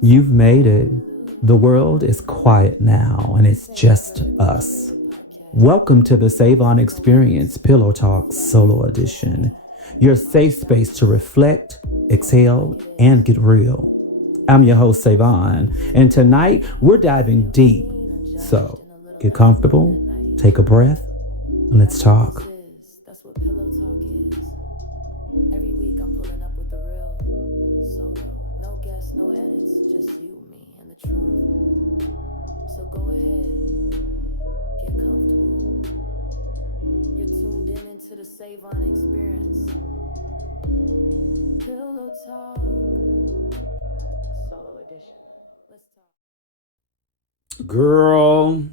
You've made it. The world is quiet now, and it's just us. Welcome to the Savon Experience Pillow Talk Solo Edition, your safe space to reflect, exhale, and get real. I'm your host, Savon, and tonight we're diving deep. So get comfortable, take a breath, and let's talk. That's what pillow talk is. Every week I'm pulling up with the real solo. No guests, no edits, just you, me, and the truth. So go ahead, get comfortable. You're tuned into the Savon Experience. Pillow talk, solo edition. Let's talk. Girl.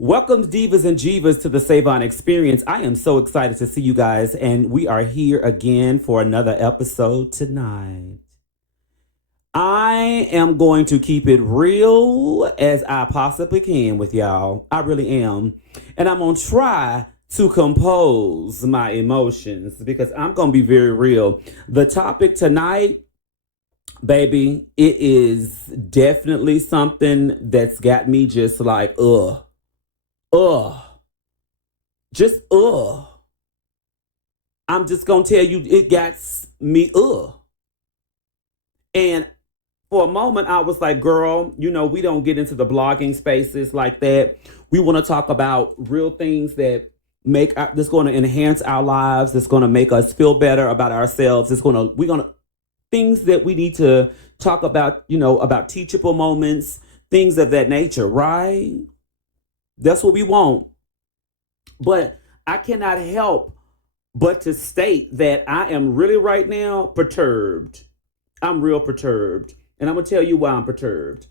Welcome, Divas and Jivas, to the Savon Experience. I am so excited to see you guys, and we are here again for another episode tonight. I am going to keep it real as I possibly can with y'all. I really am. And I'm going to try to compose my emotions because I'm going to be very real. The topic tonight, baby, it is definitely something that's got me just like, just I'm just gonna tell you, it got me and for a moment I was like, girl, we don't get into the blogging spaces like that. We want to talk about real things that that's going to enhance our lives, that's going to make us feel better about ourselves. We're gonna things that we need to talk about, about teachable moments, things of that nature, right? That's what we want. But I cannot help but to state that I am really right now perturbed. I'm real perturbed. And I'm going to tell you why I'm perturbed.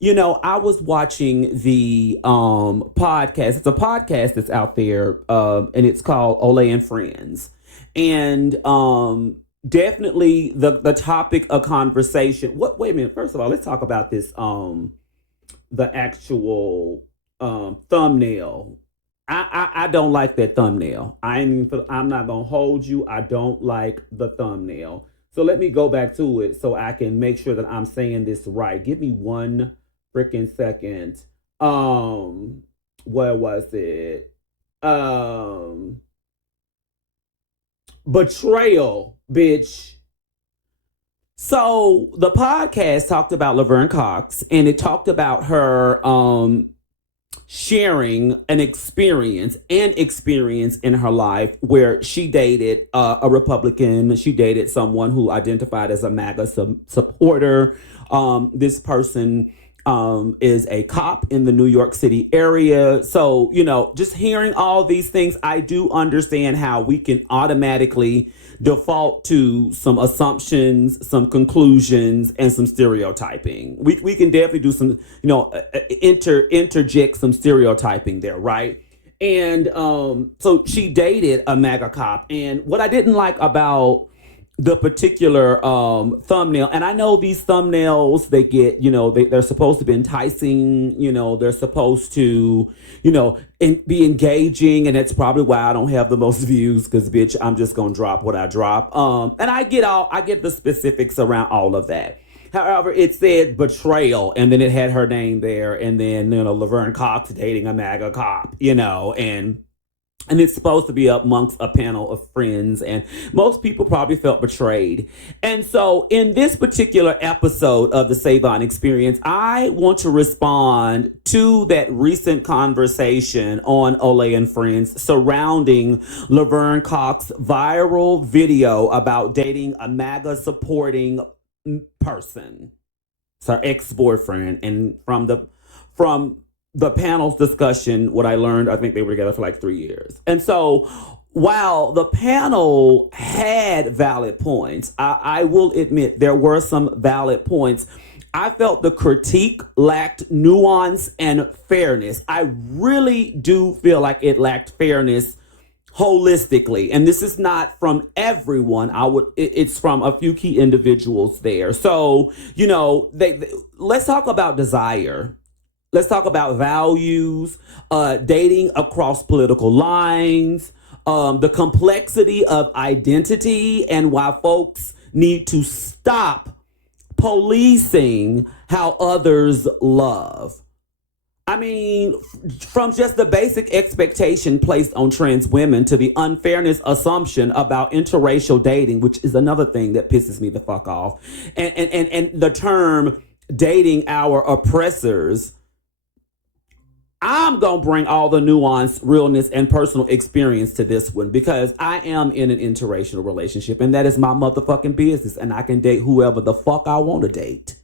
I was watching the podcast. It's a podcast that's out there, and it's called Olay and Friends. And definitely the topic of conversation. Wait a minute. First of all, let's talk about this, the actual thumbnail. I don't like that thumbnail. I'm not gonna hold you. I don't like the thumbnail. So let me go back to it so I can make sure that I'm saying this right. Give me one freaking second. Where was it? Betrayal, bitch. So the podcast talked about Laverne Cox, and it talked about her sharing an experience in her life where she dated a Republican. She dated someone who identified as a MAGA supporter. This person is a cop in the New York City area. So, just hearing all these things, I do understand how we can automatically default to some assumptions, some conclusions, and some stereotyping. We can definitely do some, interject some stereotyping there, right? And so she dated a MAGA cop. And what I didn't like about the particular thumbnail, and I know these thumbnails, they get, they're supposed to be enticing, they're supposed to, be engaging, and that's probably why I don't have the most views, because bitch, I'm just gonna drop what I drop. And I get the specifics around all of that. However, it said betrayal, and then it had her name there, and then, Laverne Cox dating a MAGA cop, and it's supposed to be amongst a panel of friends, and most people probably felt betrayed. And so in this particular episode of the Savon Experience, I want to respond to that recent conversation on Olay and Friends surrounding Laverne Cox's viral video about dating a MAGA-supporting person. It's her ex-boyfriend. And from the panel's discussion, what I learned, I think they were together for like 3 years. And so while the panel had valid points, I will admit there were some valid points. I felt the critique lacked nuance and fairness. I really do feel like it lacked fairness holistically. And this is not from everyone. It's from a few key individuals there. So, let's talk about desire. Let's talk about values, dating across political lines, the complexity of identity, and why folks need to stop policing how others love. I mean, from just the basic expectation placed on trans women to the unfairness assumption about interracial dating, which is another thing that pisses me the fuck off, and the term dating our oppressors. I'm going to bring all the nuance, realness, and personal experience to this one because I am in an interracial relationship and that is my motherfucking business and I can date whoever the fuck I want to date.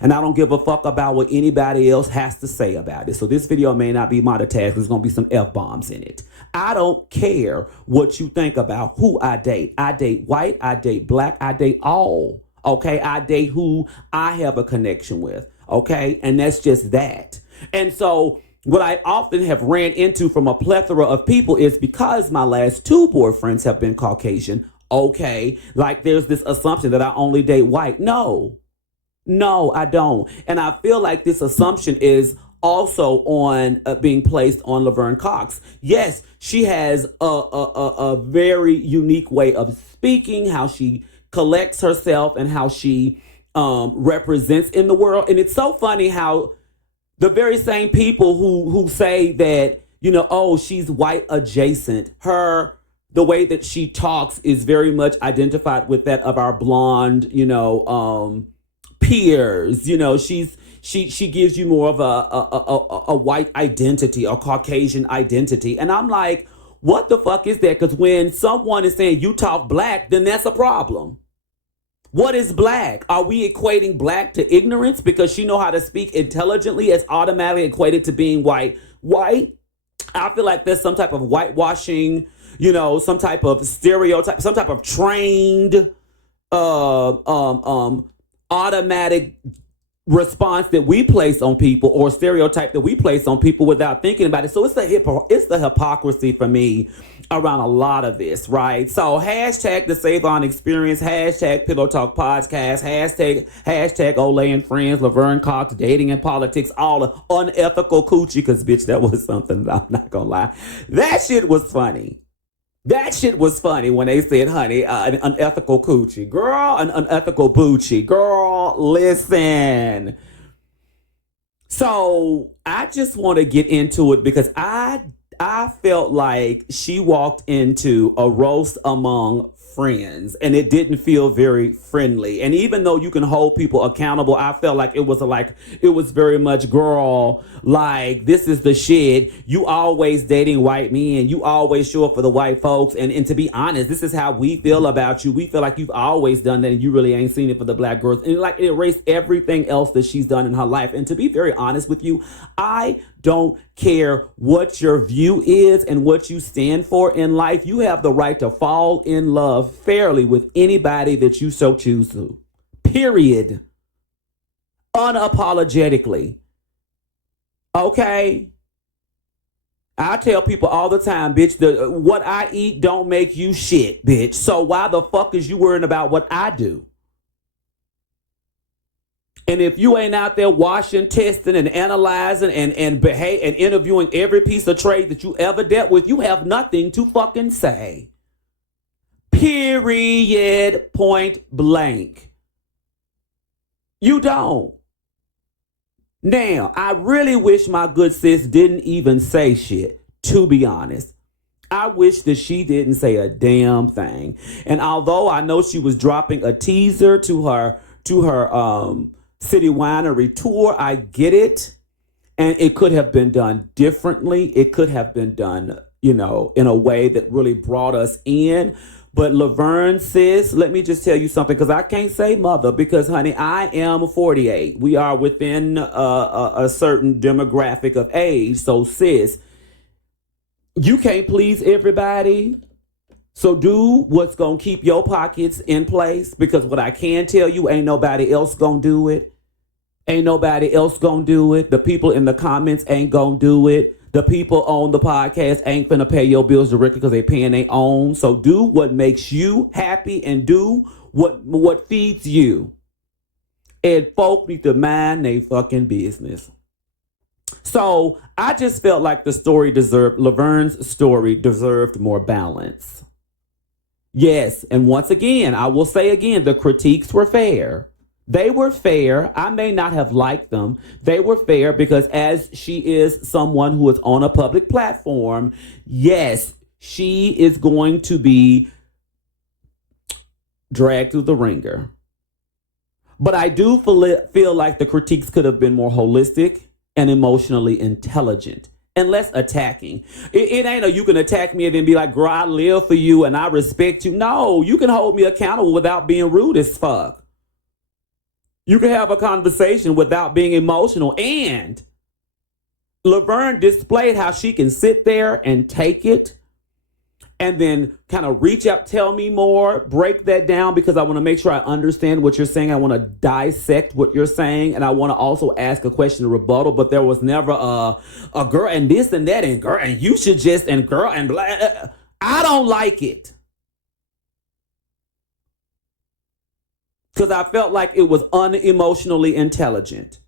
And I don't give a fuck about what anybody else has to say about it. So this video may not be monetized. There's going to be some F-bombs in it. I don't care what you think about who I date. I date white, I date black, I date all. Okay, I date who I have a connection with. Okay, and that's just that. And so what I often have ran into from a plethora of people is because my last two boyfriends have been Caucasian, okay, like there's this assumption that I only date white. No, I don't. And I feel like this assumption is also on being placed on Laverne Cox. Yes, she has a very unique way of speaking, how she collects herself and how she represents in the world. And it's so funny how the very same people who say that, you know, oh, she's white adjacent, the way that she talks is very much identified with that of our blonde, you know, peers. You know, she gives you more of a white identity, a Caucasian identity. And I'm like, what the fuck is that? Because when someone is saying you talk black, then that's a problem. What is black? Are we equating black to ignorance because she know how to speak intelligently as automatically equated to being white? White? I feel like there's some type of whitewashing, you know, some type of stereotype, some type of trained automatic response that we place on people or stereotype that we place on people without thinking about it. So it's the hypocrisy for me around a lot of this, right? So hashtag the Savon Experience, hashtag Pillow Talk Podcast, hashtag Olay and Friends, Laverne Cox, dating and politics, all the unethical coochie, because bitch, that was something that I'm not gonna lie. That shit was funny. That shit was funny when they said, honey, an unethical coochie. Girl, an unethical boochie. Girl, listen. So I just want to get into it because I felt like she walked into a roast among friends and it didn't feel very friendly. And even though you can hold people accountable, I felt like it was very much, girl, like this is the shit. You always dating white men. You always show up for the white folks. And to be honest, this is how we feel about you. We feel like you've always done that and you really ain't seen it for the black girls. And like it erased everything else that she's done in her life. And to be very honest with you, I don't care what your view is and what you stand for in life. You have the right to fall in love fairly with anybody that you so choose to. Period. Unapologetically. Okay? I tell people all the time, bitch, what I eat don't make you shit, bitch. So why the fuck is you worrying about what I do? And if you ain't out there washing, testing, and analyzing and behave and interviewing every piece of trade that you ever dealt with, you have nothing to fucking say. Period. Point blank. You don't. Now, I really wish my good sis didn't even say shit, to be honest. I wish that she didn't say a damn thing. And although I know she was dropping a teaser to her City Winery tour, I get it. And it could have been done differently. It could have been done, you know, in a way that really brought us in. But Laverne, sis, let me just tell you something, because I can't say mother, because, honey, I am 48. We are within a certain demographic of age. So, sis, you can't please everybody. So do what's going to keep your pockets in place, because what I can tell you, ain't nobody else going to do it. Ain't nobody else going to do it. The people in the comments ain't going to do it. The people on the podcast ain't finna pay your bills directly because they paying their own. So do what makes you happy and do what feeds you. And folk need to mind their fucking business. So I just felt like Laverne's story deserved more balance. Yes, and once again, I will say again, the critiques were fair. They were fair. I may not have liked them. They were fair because as she is someone who is on a public platform, yes, she is going to be dragged through the ringer. But I do feel like the critiques could have been more holistic and emotionally intelligent and less attacking. It ain't a you can attack me and then be like, girl, I live for you and I respect you. No, you can hold me accountable without being rude as fuck. You can have a conversation without being emotional. And Laverne displayed how she can sit there and take it and then kind of reach out, tell me more, break that down because I want to make sure I understand what you're saying. I want to dissect what you're saying. And I want to also ask a question to rebuttal, but there was never a girl and this and that and girl and you should just and girl and blah. I don't like it. Because I felt like it was unemotionally intelligent.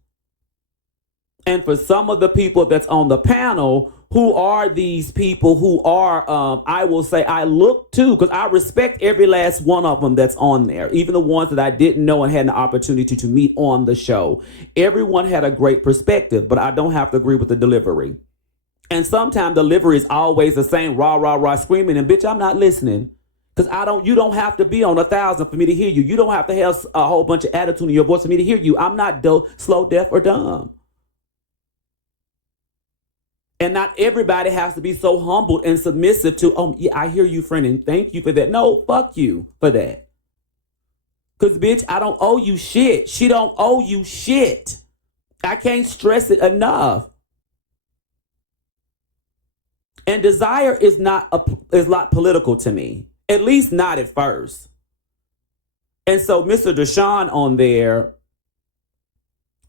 And for some of the people that's on the panel, who are these people who are, I will say, I look to, because I respect every last one of them that's on there, even the ones that I didn't know and had an opportunity to meet on the show. Everyone had a great perspective, but I don't have to agree with the delivery. And sometimes delivery is always the same, rah, rah, rah, screaming, and bitch, I'm not listening. Because you don't have to be on 1,000 for me to hear you. You don't have to have a whole bunch of attitude in your voice for me to hear you. I'm not slow, deaf, or dumb. And not everybody has to be so humbled and submissive to, oh, yeah, I hear you, friend, and thank you for that. No, fuck you for that. Because, bitch, I don't owe you shit. She don't owe you shit. I can't stress it enough. And desire is not political to me. At least not at first. And so Mr. Deshaun on there,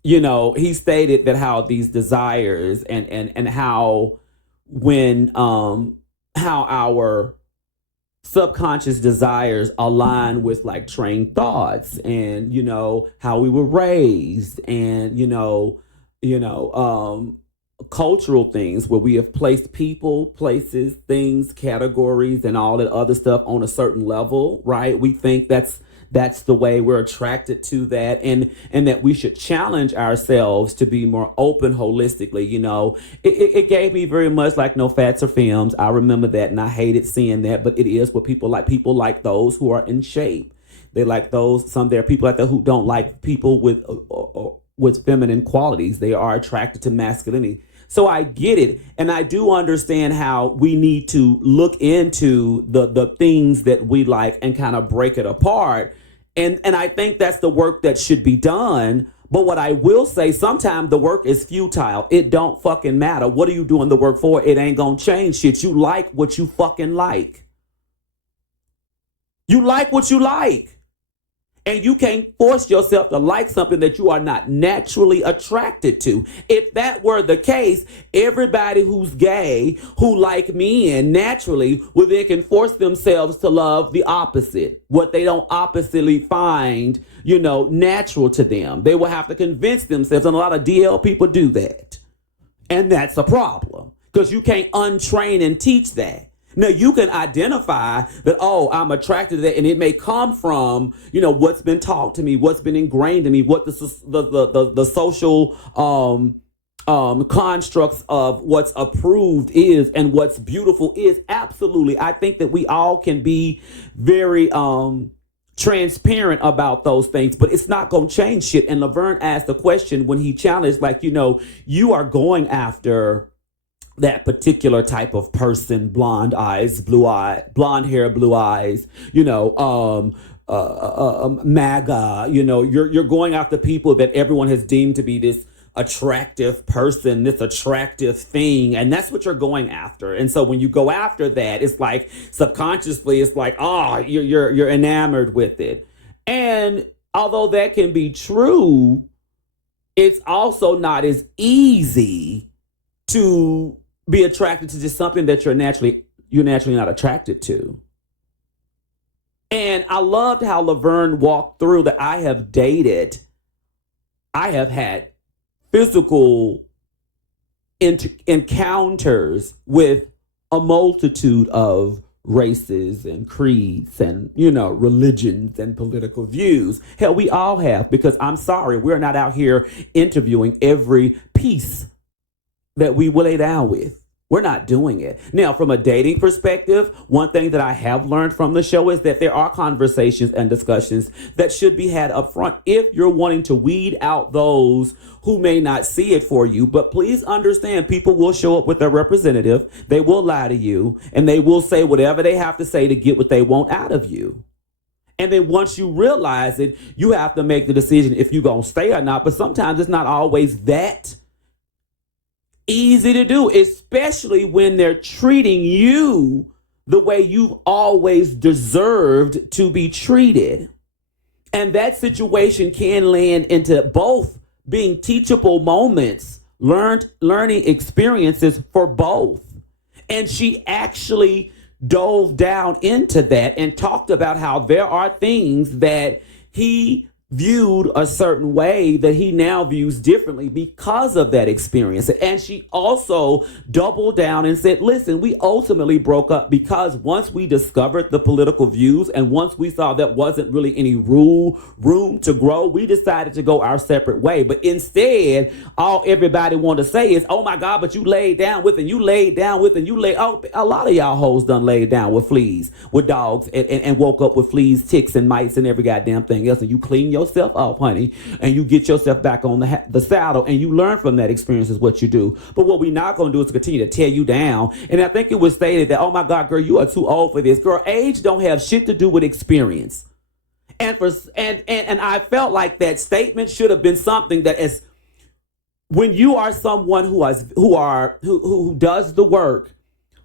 you know, he stated that how these desires and how when how our subconscious desires align with like trained thoughts and, you know, how we were raised and, cultural things where we have placed people, places, things, categories, and all that other stuff on a certain level, right? We think that's the way we're attracted to that, and that we should challenge ourselves to be more open holistically. You know, it gave me very much like No Fats or Films. I remember that, and I hated seeing that, but it is what people like. People like those who are in shape. They like those. There are people out there who don't like people with feminine qualities. They are attracted to masculinity. So I get it. And I do understand how we need to look into the things that we like and kind of break it apart. And I think that's the work that should be done. But what I will say, sometimes the work is futile. It don't fucking matter. What are you doing the work for? It ain't gonna change shit. You like what you fucking like. You like what you like. And you can't force yourself to like something that you are not naturally attracted to. If that were the case, everybody who's gay, who like men naturally, well, they can force themselves to love the opposite, what they don't oppositely find, natural to them. They will have to convince themselves, and a lot of DL people do that. And that's a problem, because you can't untrain and teach that. Now, you can identify that, oh, I'm attracted to that, and it may come from, what's been taught to me, what's been ingrained in me, what the social constructs of what's approved is and what's beautiful is. Absolutely. I think that we all can be very transparent about those things, but it's not going to change shit. And Laverne asked the question when he challenged, like, you are going after that particular type of person, blonde hair, blue eyes, MAGA, you're going after people that everyone has deemed to be this attractive person, this attractive thing, and that's what you're going after. And so when you go after that, it's like subconsciously, it's like, oh, you're enamored with it. And although that can be true, it's also not as easy to be attracted to just something that you're naturally not attracted to. And I loved how Laverne walked through that. I have had physical encounters with a multitude of races and creeds and, religions and political views. Hell, we all have, because I'm sorry, we're not out here interviewing every piece that we will lay down with. We're not doing it. Now, from a dating perspective, one thing that I have learned from the show is that there are conversations and discussions that should be had up front if you're wanting to weed out those who may not see it for you. But please understand, people will show up with their representative. They will lie to you, and they will say whatever they have to say to get what they want out of you. And then once you realize it, you have to make the decision if you're going to stay or not. But sometimes it's not always that easy to do, especially when they're treating you the way you've always deserved to be treated. And that situation can land into both being teachable moments, learning experiences for both. And she actually dove down into that and talked about how there are things that he viewed a certain way that he now views differently because of that experience. And she also doubled down and said, listen, we ultimately broke up because once we discovered the political views and once we saw that wasn't really any room to grow, we decided to go our separate way. But instead, all everybody wanted to say is, oh my God, but you laid down with, and you laid down with, and you laid, oh, a lot of y'all hoes done laid down with fleas, with dogs, and woke up with fleas, ticks, and mites, and every goddamn thing else, and you clean yourself up, honey, and you get yourself back on the saddle, and you learn from that experience is what you do. But what we're not going to do is continue to tear you down. And I think it was stated that, oh my God, girl, you are too old for this. Girl, age don't have shit to do with experience. And I felt like that statement should have been something that is, when you are someone who does the work,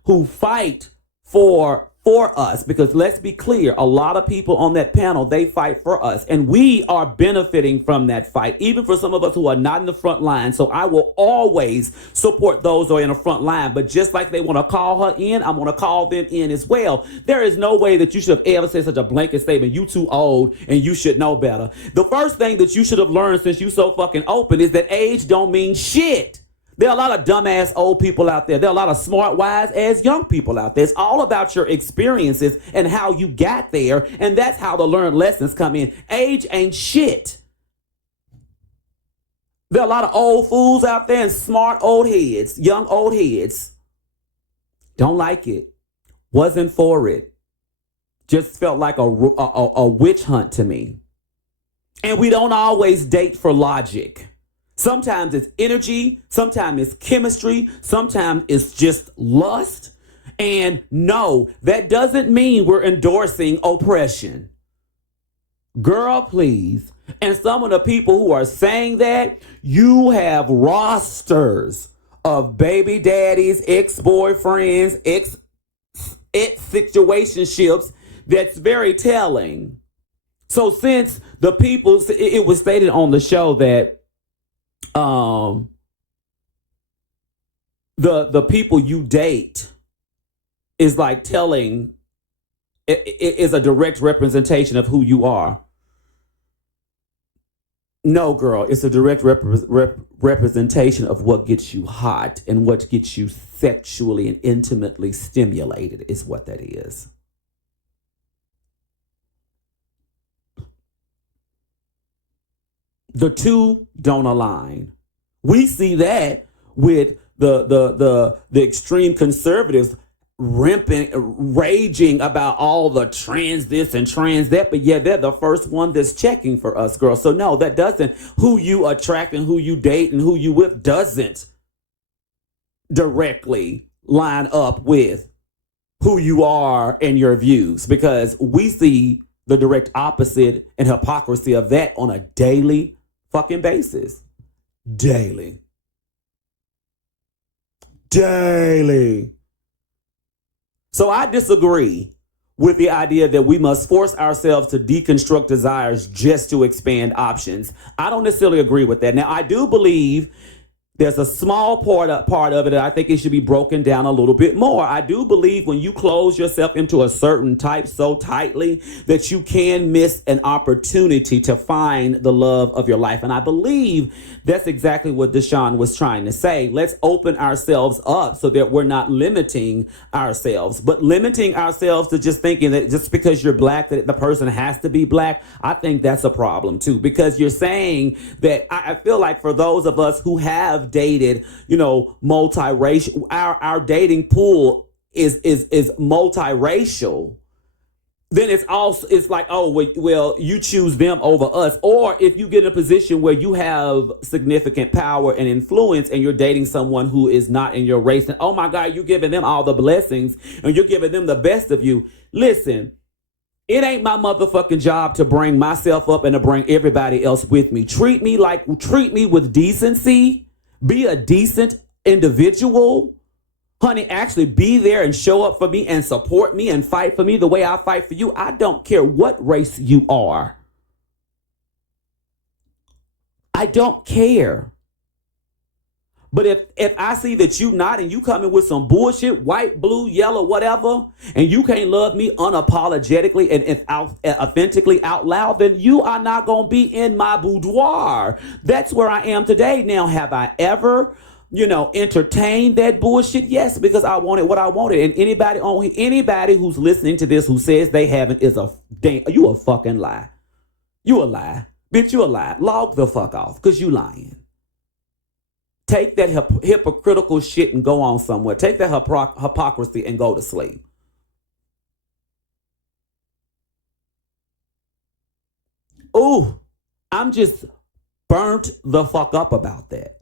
who fight for us, because let's be clear, a lot of people on that panel, they fight for us, and we are benefiting from that fight, even for some of us who are not in the front line. So I will always support those who are in the front line, but just like they want to call her in, I'm going to call them in as well. There is no way that you should have ever said such a blanket statement, you too old and you should know better. The first thing that you should have learned, since you so fucking open, is that age don't mean shit. There are a lot of dumbass old people out there. There are a lot of smart, wise ass young people out there. It's all about your experiences and how you got there. And that's how the learned lessons come in. Age ain't shit. There are a lot of old fools out there and smart old heads, young old heads. Don't like it. Wasn't for it. Just felt like a witch hunt to me. And we don't always date for logic. Sometimes it's energy, sometimes it's chemistry, sometimes it's just lust. And no, that doesn't mean we're endorsing oppression. Girl, please. And some of the people who are saying that, you have rosters of baby daddies, ex-boyfriends, ex-situationships that's very telling. So since the people, it was stated on the show that the people you date is like telling, it is a direct representation of who you are. No, girl, it's a direct representation of what gets you hot and what gets you sexually and intimately stimulated is what that is. The two don't align. We see that with the extreme conservatives raging about all the trans this and trans that, but yeah, they're the first one that's checking for us, girl. So no, that doesn't, who you attract and who you date and who you with doesn't directly line up with who you are and your views, because we see the direct opposite and hypocrisy of that on a daily fucking basis. Daily. So I disagree with the idea that we must force ourselves to deconstruct desires just to expand options. I don't necessarily agree with that. Now, I do believe There's a small part of it that I think it should be broken down a little bit more. I do believe when you close yourself into a certain type so tightly that you can miss an opportunity to find the love of your life. And I believe that's exactly what Deshaun was trying to say. Let's open ourselves up so that we're not limiting ourselves. But limiting ourselves to just thinking that just because you're black, that the person has to be black, I think that's a problem too. Because you're saying that I feel like for those of us who have dated, multiracial, our dating pool is multiracial, then it's like, oh, well, you choose them over us. Or if you get in a position where you have significant power and influence and you're dating someone who is not in your race, and oh my God, you're giving them all the blessings and you're giving them the best of you. Listen, it ain't my motherfucking job to bring myself up and to bring everybody else with me. Treat me with decency. Be a decent individual. Honey, actually be there and show up for me and support me and fight for me the way I fight for you. I don't care what race you are. I don't care. But if I see that you not and you coming with some bullshit, white, blue, yellow, whatever, and you can't love me unapologetically and authentically out loud, then you are not going to be in my boudoir. That's where I am today. Now, have I ever, entertained that bullshit? Yes, because I wanted what I wanted. And anybody who's listening to this who says they haven't is you a fucking lie. You a lie. Bitch, you a lie. Log the fuck off because you lying. Take that hypocritical shit and go on somewhere. Take that hypocrisy and go to sleep. Ooh, I'm just burnt the fuck up about that.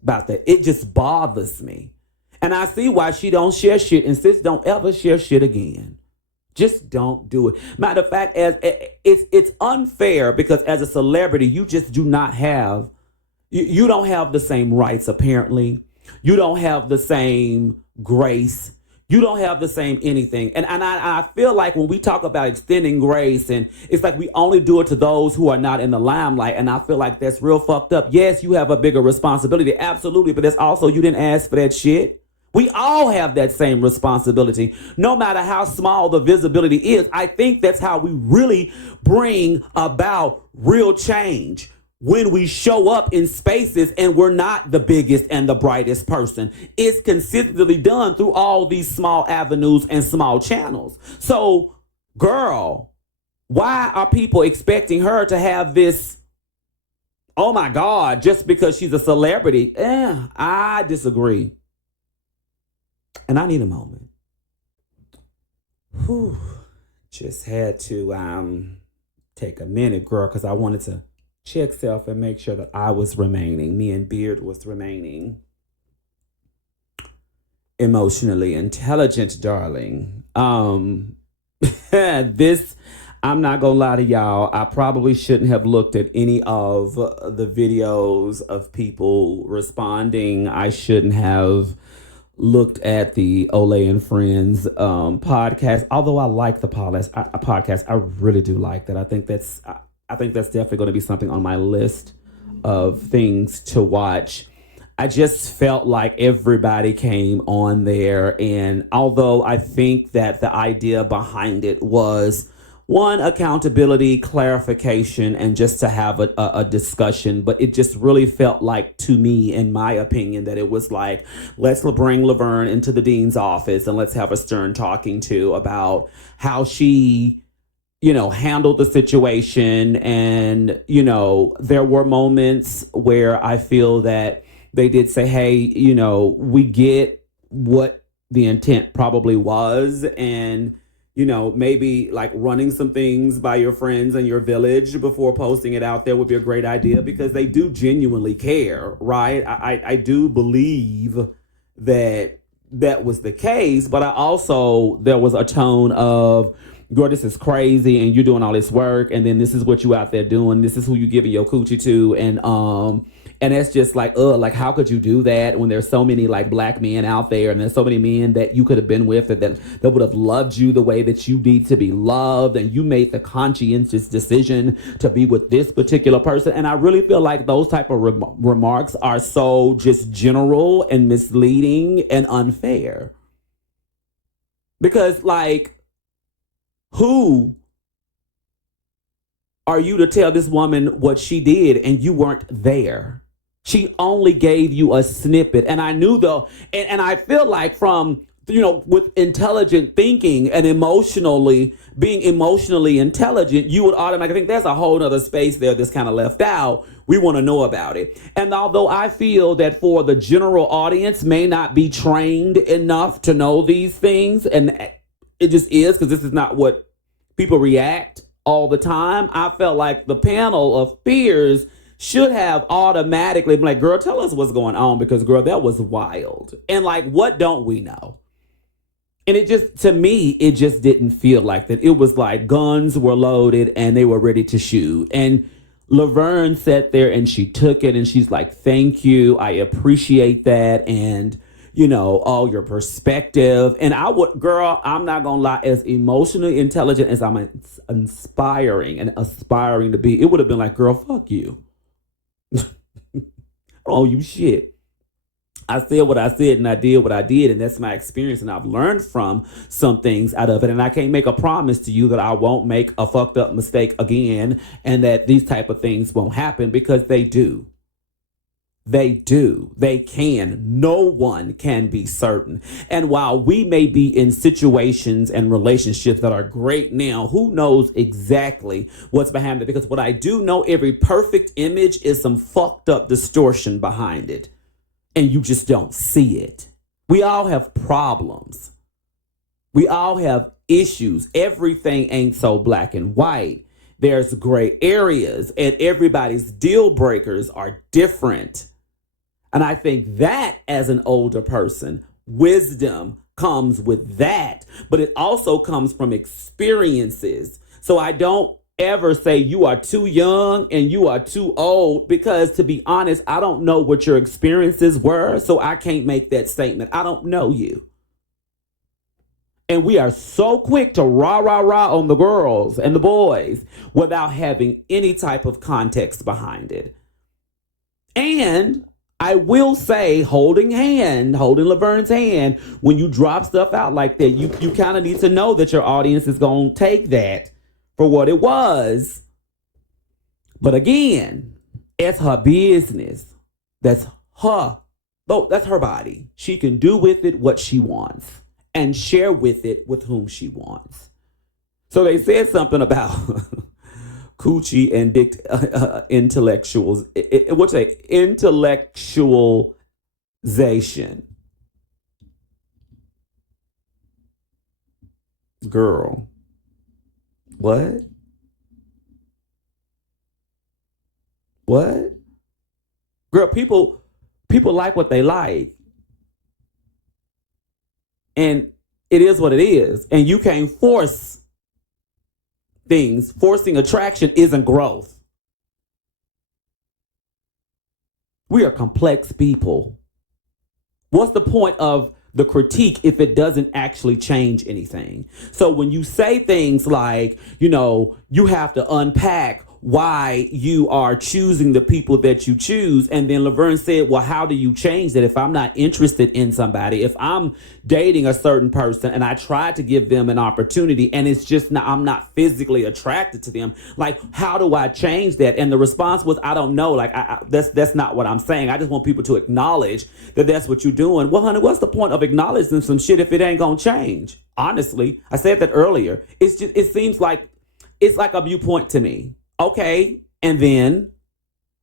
It just bothers me. And I see why she don't share shit and sis don't ever share shit again. Just don't do it. Matter of fact, it's unfair because as a celebrity, you just do not have you don't have the same rights, apparently. You don't have the same grace. You don't have the same anything. And I feel like when we talk about extending grace, and it's like we only do it to those who are not in the limelight. And I feel like that's real fucked up. Yes, you have a bigger responsibility. Absolutely. But that's also, you didn't ask for that shit. We all have that same responsibility, no matter how small the visibility is. I think that's how we really bring about real change. When we show up in spaces and we're not the biggest and the brightest person. It's consistently done through all these small avenues and small channels. So, girl, why are people expecting her to have this, oh my God, just because she's a celebrity? I disagree. And I need a moment. Whew. Just had to take a minute, girl, because I wanted to check self and make sure that I was remaining. Me and Beard was remaining emotionally intelligent, darling. This, I'm not gonna lie to y'all, I probably shouldn't have looked at any of the videos of people responding. I shouldn't have looked at the Olay and Friends podcast, although I like the podcast. I really do like that. I think that's definitely going to be something on my list of things to watch. I just felt like everybody came on there. And although I think that the idea behind it was, one, accountability, clarification, and just to have a discussion. But it just really felt like, to me, in my opinion, that it was like, let's bring Laverne into the dean's office and let's have a stern talking to about how she handled the situation. And, there were moments where I feel that they did say, hey, we get what the intent probably was. And, maybe like running some things by your friends and your village before posting it out there would be a great idea, because they do genuinely care, right? I do believe that was the case, but there was a tone of, girl, this is crazy and you're doing all this work and then this is what you out there doing. This is who you giving your coochie to. And And it's just like, like how could you do that when there's so many like black men out there, and there's so many men that you could have been with that would have loved you the way that you need to be loved, and you made the conscientious decision to be with this particular person. And I really feel like those type of remarks are so just general and misleading and unfair. Because like, who are you to tell this woman what she did and you weren't there? She only gave you a snippet. And I knew though, and I feel like from, with intelligent thinking and being emotionally intelligent, you would automatically think there's a whole other space there that's kind of left out. We want to know about it. And although I feel that for the general audience may not be trained enough to know these things, and it just is because this is not what people react all the time, I felt like the panel of peers should have automatically been like, girl, tell us what's going on, because girl, that was wild. And like, what don't we know? And it just, to me, it just didn't feel like that. It was like guns were loaded and they were ready to shoot. And Laverne sat there and she took it and she's like, thank you. I appreciate that. And, all your perspective. And girl, I'm not going to lie, as emotionally intelligent as I'm inspiring and aspiring to be, it would have been like, girl, fuck you. Oh, you shit. I said what I said and I did what I did, and that's my experience, and I've learned from some things out of it. And I can't make a promise to you that I won't make a fucked up mistake again and that these type of things won't happen, because they do. They do. They can. No one can be certain. And while we may be in situations and relationships that are great now, who knows exactly what's behind it? Because what I do know, every perfect image is some fucked up distortion behind it. And you just don't see it. We all have problems. We all have issues. Everything ain't so black and white. There's gray areas, and everybody's deal breakers are different. And I think that as an older person, wisdom comes with that, but it also comes from experiences. So I don't ever say you are too young and you are too old, because to be honest, I don't know what your experiences were. So I can't make that statement. I don't know you. And we are so quick to rah, rah, rah on the girls and the boys without having any type of context behind it. And I will say, holding Laverne's hand, when you drop stuff out like that, you kind of need to know that your audience is going to take that for what it was. But again, it's her business. That's her. Oh, that's her body. She can do with it what she wants and share with it with whom she wants. So they said something about coochie and intellectuals. What's a intellectualization? Girl. What? What? Girl, people like what they like. And it is what it is. And you can't force things. Forcing attraction isn't growth. We are complex people. What's the point of the critique if it doesn't actually change anything? So when you say things like, you have to unpack why you are choosing the people that you choose. And then Laverne said, well, how do you change that? If I'm not interested in somebody, if I'm dating a certain person and I try to give them an opportunity and it's just not, I'm not physically attracted to them, like, how do I change that? And the response was, I don't know. Like, that's not what I'm saying. I just want people to acknowledge that that's what you're doing. Well, honey, what's the point of acknowledging some shit if it ain't gonna change? Honestly, I said that earlier. It seems like it's like a viewpoint to me. Okay, and then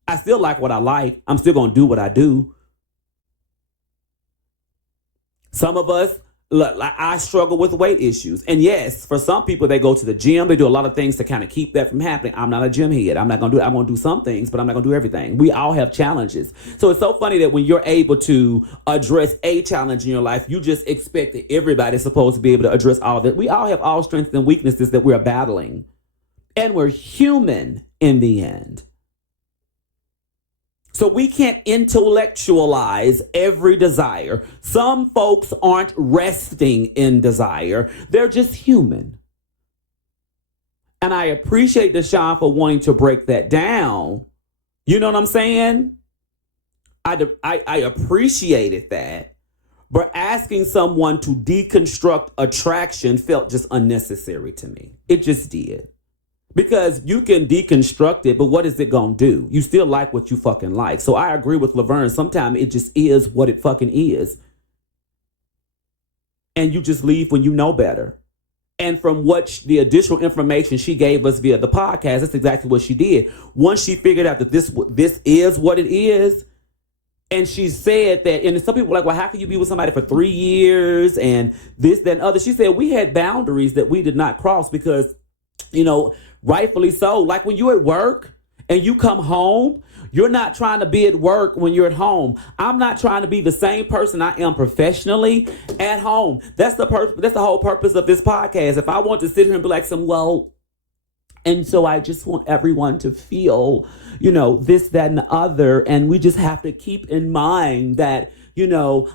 I still like what I like. I'm still going to do what I do. Some of us, look, I struggle with weight issues. And yes, for some people, they go to the gym. They do a lot of things to kind of keep that from happening. I'm not a gym head. I'm not going to do it. I'm going to do some things, but I'm not going to do everything. We all have challenges. So it's so funny that when you're able to address a challenge in your life, you just expect that everybody's supposed to be able to address all of that. We all have all strengths and weaknesses that we're battling. And we're human in the end. So we can't intellectualize every desire. Some folks aren't resting in desire. They're just human. And I appreciate Deshaun for wanting to break that down. You know what I'm saying? I appreciated that. But asking someone to deconstruct attraction felt just unnecessary to me. It just did. Because you can deconstruct it, but what is it going to do? You still like what you fucking like. So I agree with Laverne. Sometimes it just is what it fucking is. And you just leave when you know better. And from the additional information she gave us via the podcast, that's exactly what she did. Once she figured out that this is what it is, and she said that, and some people were like, well, how can you be with somebody for 3 years and this, that, and other? She said we had boundaries that we did not cross because, rightfully so. Like when you're at work and you come home, you're not trying to be at work when you're at home. I'm not trying to be the same person I am professionally at home. That's the whole purpose of this podcast. If I want to sit here and be like and so I just want everyone to feel, this, that, and the other. And we just have to keep in mind that,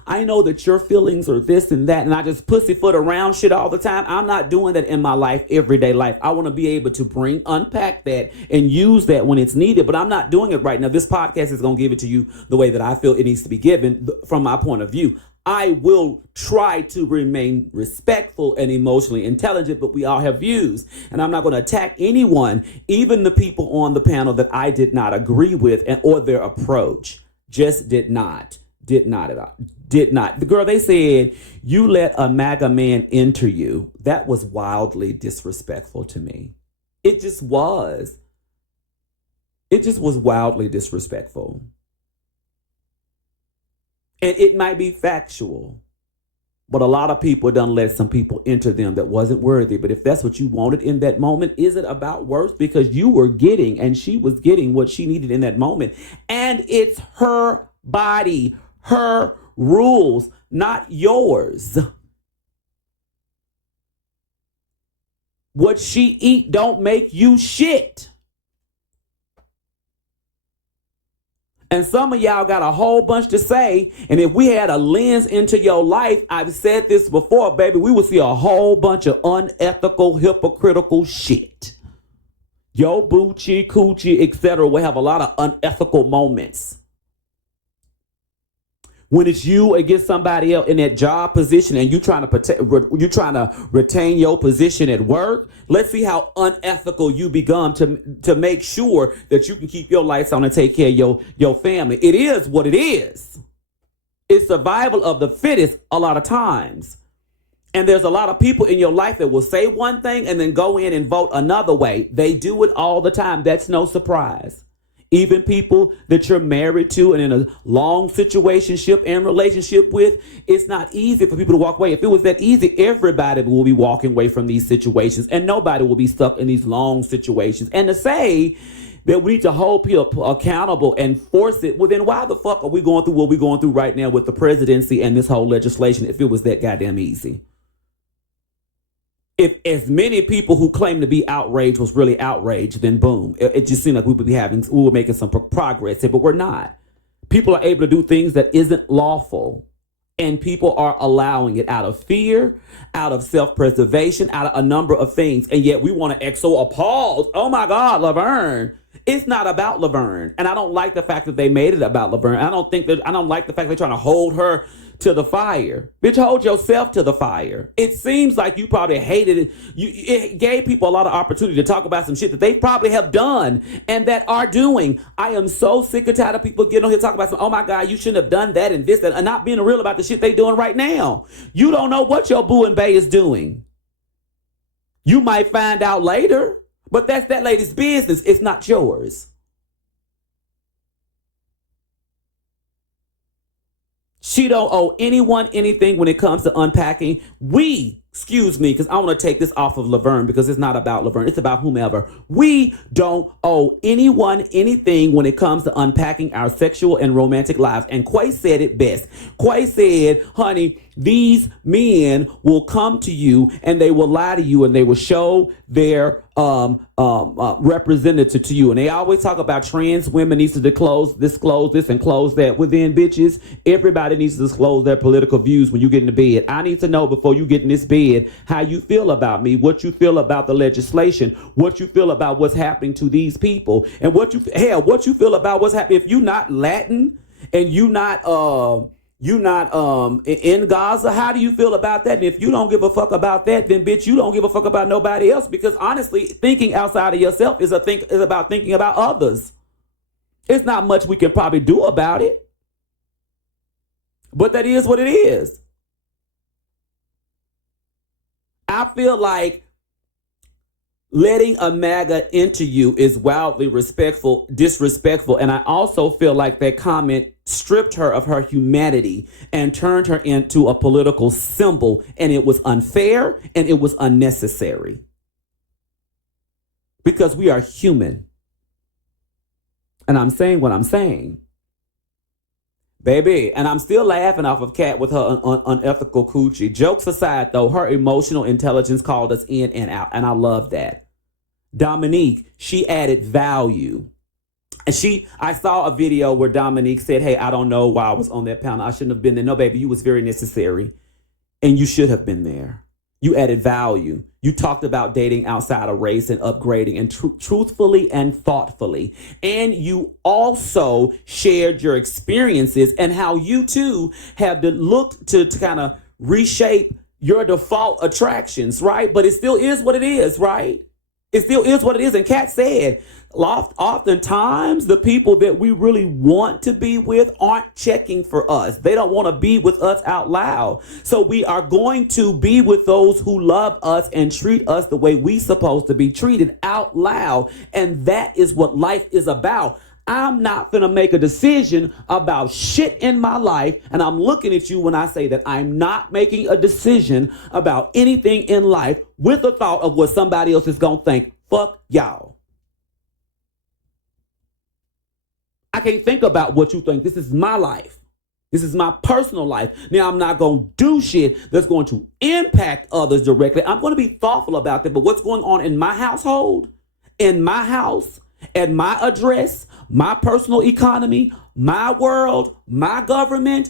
I know that your feelings are this and that, and I just pussyfoot around shit all the time. I'm not doing that in my life, everyday life. I want to be able to unpack that and use that when it's needed, but I'm not doing it right now. This podcast is going to give it to you the way that I feel it needs to be given from my point of view. I will try to remain respectful and emotionally intelligent, but we all have views. And I'm not going to attack anyone, even the people on the panel that I did not agree with or their approach. Just did not. Did not at all. Did not. The girl, they said, you let a MAGA man enter you. That was wildly disrespectful to me. It just was. It just was wildly disrespectful. And it might be factual, but a lot of people done let some people enter them that wasn't worthy. But if that's what you wanted in that moment, is it about worth? Because you were getting, and she was getting what she needed in that moment. And it's her body, her rules, not yours. What she eat don't make you shit. And some of y'all got a whole bunch to say. And if we had a lens into your life, I've said this before, baby, we would see a whole bunch of unethical, hypocritical shit. Yo, boochie, coochie, etc. will have a lot of unethical moments. When it's you against somebody else in that job position and you trying to retain your position at work, let's see how unethical you become to make sure that you can keep your lights on and take care of your family. It is what it is. It's survival of the fittest a lot of times. And there's a lot of people in your life that will say one thing and then go in and vote another way. They do it all the time. That's no surprise. Even people that you're married to and in a long situationship and relationship with, it's not easy for people to walk away. If it was that easy, everybody will be walking away from these situations and nobody will be stuck in these long situations. And to say that we need to hold people accountable and force it, well, then why the fuck are we going through what we're going through right now with the presidency and this whole legislation if it was that goddamn easy? If as many people who claim to be outraged was really outraged, then boom, it just seemed like we were making some progress here, but we're not. People are able to do things that isn't lawful, and people are allowing it out of fear, out of self-preservation, out of a number of things, and yet we want to act so appalled. Oh my God, Laverne. It's not about Laverne, and I don't like the fact that they made it about Laverne. I don't like the fact they're trying to hold her to the fire. Bitch, hold yourself to the fire. It seems like you probably hated it. It gave people a lot of opportunity to talk about some shit that they probably have done and that are doing. I am so sick and tired of people getting on here talking about some, oh my God, you shouldn't have done that and this, that, and not being real about the shit they doing right now. You don't know what your boo and bae is doing. You might find out later, but that's that lady's business. It's not yours. She don't owe anyone anything when it comes to unpacking. We excuse me, because I want to take this off of Laverne because it's not about Laverne. It's about whomever. We don't owe anyone anything when it comes to unpacking our sexual and romantic lives. And Quay said it best. Quay said, honey, these men will come to you and they will lie to you and they will show their representative to you. And they always talk about trans women needs to disclose this and close that. Within bitches, everybody needs to disclose their political views when you get into bed. I need to know before you get in this bed how you feel about me, what you feel about the legislation, what you feel about what's happening to these people, and what you feel about what's happening. If you not Latin and you not in Gaza, how do you feel about that? And if you don't give a fuck about that, then bitch, you don't give a fuck about nobody else, because honestly, thinking outside of yourself is about thinking about others. It's not much we can probably do about it, but that is what it is. I feel like letting a MAGA into you is wildly disrespectful. And I also feel like that comment stripped her of her humanity and turned her into a political symbol. And it was unfair and it was unnecessary. Because we are human. And I'm saying what I'm saying. Baby, and I'm still laughing off of Kat with her unethical coochie. Jokes aside, though, her emotional intelligence called us in and out, and I love that. Dominique, she added value. And I saw a video where Dominique said, hey, I don't know why I was on that panel. I shouldn't have been there. No, baby, you was very necessary, and you should have been there. You added value. You talked about dating outside of race and upgrading, and truthfully and thoughtfully. And you also shared your experiences and how you too have looked to kind of reshape your default attractions, right? But it still is what it is, right? It still is what it is. And Kat said, oftentimes the people that we really want to be with aren't checking for us. They don't want to be with us out loud. So we are going to be with those who love us and treat us the way we supposed to be treated out loud. And that is what life is about. I'm not going to make a decision about shit in my life. And I'm looking at you when I say that I'm not making a decision about anything in life with the thought of what somebody else is going to think. Fuck y'all. I can't think about what you think. This is my life. This is my personal life. Now, I'm not going to do shit that's going to impact others directly. I'm going to be thoughtful about that. But what's going on in my household, in my house, at my address, my personal economy, my world, my government,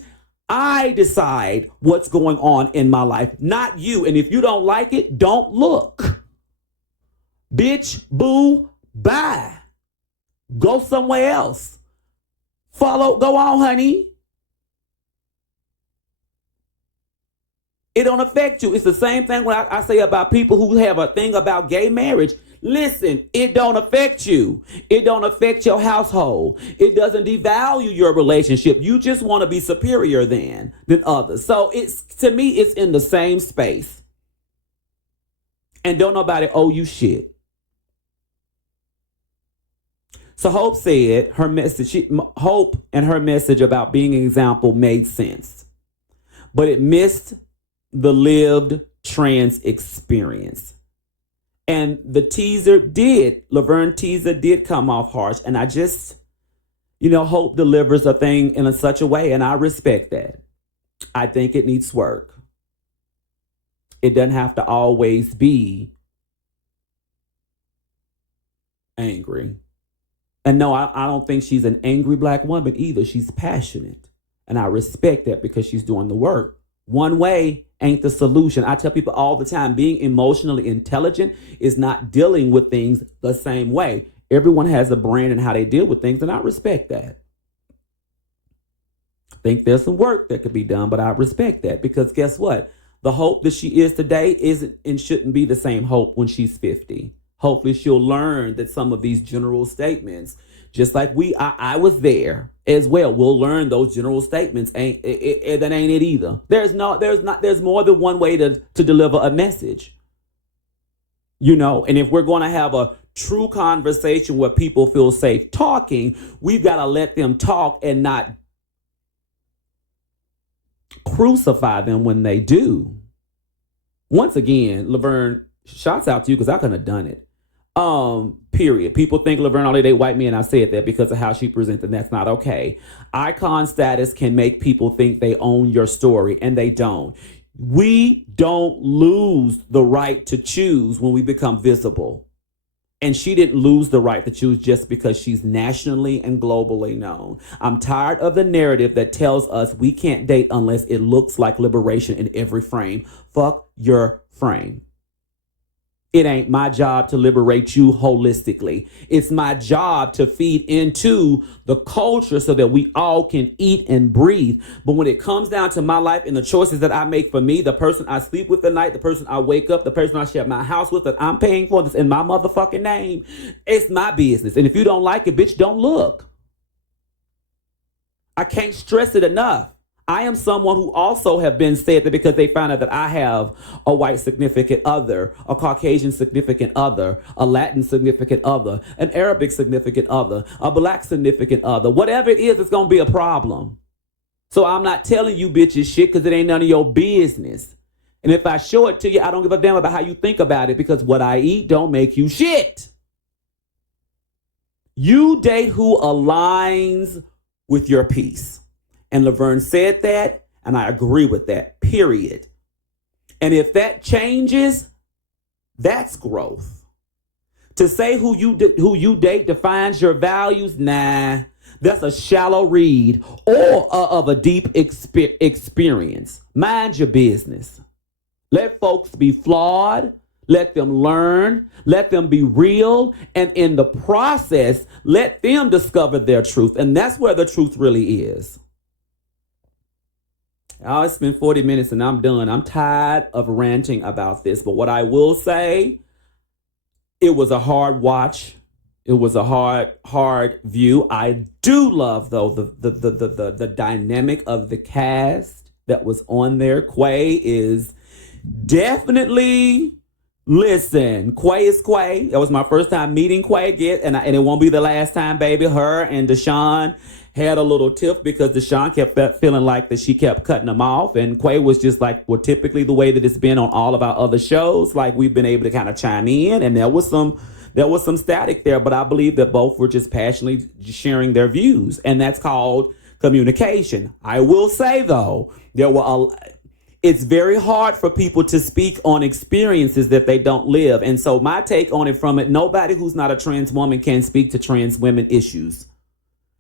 I decide what's going on in my life, not you. And if you don't like it, don't look. Bitch, boo, bye. Go somewhere else. Go on, honey. It don't affect you. It's the same thing when I say about people who have a thing about gay marriage. Listen, it don't affect you. It don't affect your household. It doesn't devalue your relationship. You just want to be superior than others. So to me, it's in the same space. And don't nobody owe you shit. So Hope said Hope and her message about being an example made sense, but it missed the lived trans experience. And the Laverne teaser did come off harsh. And I just, Hope delivers a thing in such a way. And I respect that. I think it needs work. It doesn't have to always be angry. And no, I don't think she's an angry Black woman either. She's passionate. And I respect that because she's doing the work. One way ain't the solution. I tell people all the time, being emotionally intelligent is not dealing with things the same way. Everyone has a brand and how they deal with things, and I respect that. I think there's some work that could be done, but I respect that because guess what? The Hope that she is today isn't and shouldn't be the same Hope when she's 50. Hopefully she'll learn that some of these general statements, just like I was there as well. We'll learn those general statements. That ain't it either. There's more than one way to deliver a message. And if we're going to have a true conversation where people feel safe talking, we've got to let them talk and not crucify them when they do. Once again, Laverne, shouts out to you because I couldn't have done it. Period. People think Laverne only date white men. I said that because of how she presents, and that's not okay. Icon status can make people think they own your story, and they don't. We don't lose the right to choose when we become visible. And she didn't lose the right to choose just because she's nationally and globally known. I'm tired of the narrative that tells us we can't date unless it looks like liberation in every frame. Fuck your frame. It ain't my job to liberate you holistically. It's my job to feed into the culture so that we all can eat and breathe. But when it comes down to my life and the choices that I make for me, the person I sleep with at night, the person I wake up, the person I share my house with, that I'm paying for, this in my motherfucking name, it's my business. And if you don't like it, bitch, don't look. I can't stress it enough. I am someone who also have been said that because they found out that I have a white significant other, a Caucasian significant other, a Latin significant other, an Arabic significant other, a black significant other, whatever it is, it's going to be a problem. So I'm not telling you bitches shit because it ain't none of your business. And if I show it to you, I don't give a damn about how you think about it because what I eat don't make you shit. You date who aligns with your peace. And Laverne said that, and I agree with that, period. And if that changes, that's growth. To say who you date defines your values, nah, that's a shallow read or of a deep experience. Mind your business. Let folks be flawed. Let them learn. Let them be real. And in the process, let them discover their truth. And that's where the truth really is. It's been 40 minutes and I'm done. I'm tired of ranting about this. But what I will say, it was a hard watch. It was a hard view. I do love, though, the dynamic of the cast that was on there. Quay is definitely... Listen, Quay is Quay. That was my first time meeting Quay, and it won't be the last time, baby. Her and Deshaun had a little tiff because Deshaun kept feeling like that she kept cutting him off, and Quay was just like, well, typically the way that it's been on all of our other shows, like we've been able to kind of chime in, and there was some static there, but I believe that both were just passionately sharing their views, and that's called communication. I will say though, it's very hard for people to speak on experiences that they don't live. And so my take on it from it, nobody who's not a trans woman can speak to trans women issues.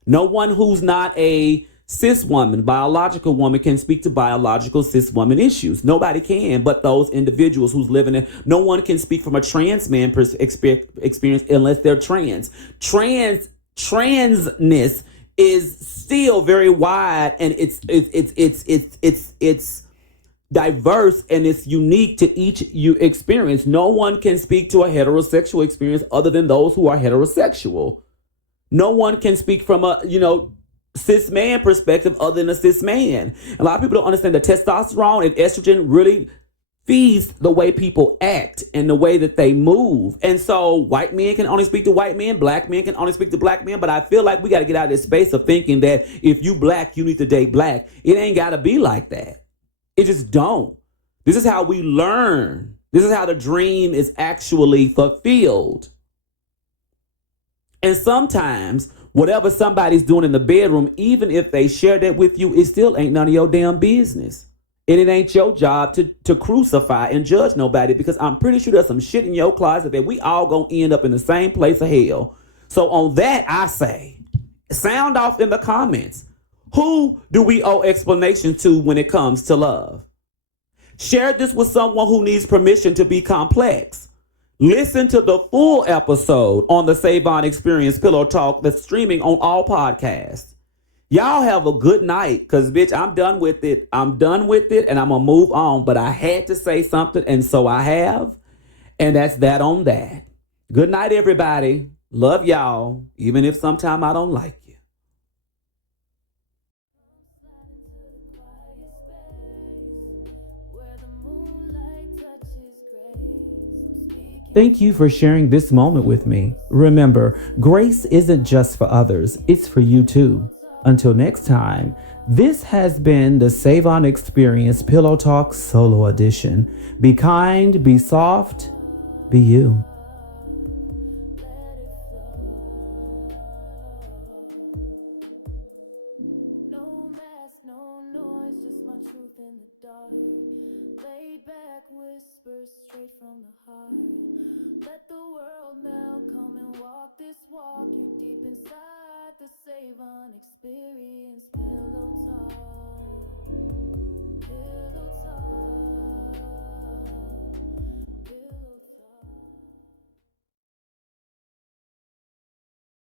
No one who's not a cis woman, biological woman, can speak to biological cis woman issues. Nobody can, but those individuals who's living it. No one can speak from a trans man experience unless they're trans. Transness is still very wide, and it's diverse, and it's unique to each you experience. No one can speak to a heterosexual experience other than those who are heterosexual. No one can speak from a cis man perspective other than a cis man. A lot of people don't understand that testosterone and estrogen really feeds the way people act and the way that they move. And so white men can only speak to white men, black men can only speak to black men. But I feel like we got to get out of this space of thinking that if you black, you need to date black. It ain't got to be like that. It just don't. This is how we learn. This is how the dream is actually fulfilled. And sometimes whatever somebody's doing in the bedroom, even if they share that with you, it still ain't none of your damn business. And it ain't your job to crucify and judge nobody, because I'm pretty sure there's some shit in your closet that we all gonna end up in the same place of hell. So on that, I say, sound off in the comments. Who do we owe explanation to when it comes to love? Share this with someone who needs permission to be complex. Listen to the full episode on the Savon Experience Pillow Talk that's streaming on all podcasts. Y'all have a good night, because, bitch, I'm done with it. I'm done with it, and I'm going to move on. But I had to say something, and so I have. And that's that on that. Good night, everybody. Love y'all, even if sometime I don't like you. Thank you for sharing this moment with me. Remember, grace isn't just for others, it's for you too. Until next time, this has been the Savon Experience Pillow Talk Solo Edition. Be kind, be soft, be you. Let it flow. No mask, no noise, just my truth in the dark. Laid back whispers straight from the heart.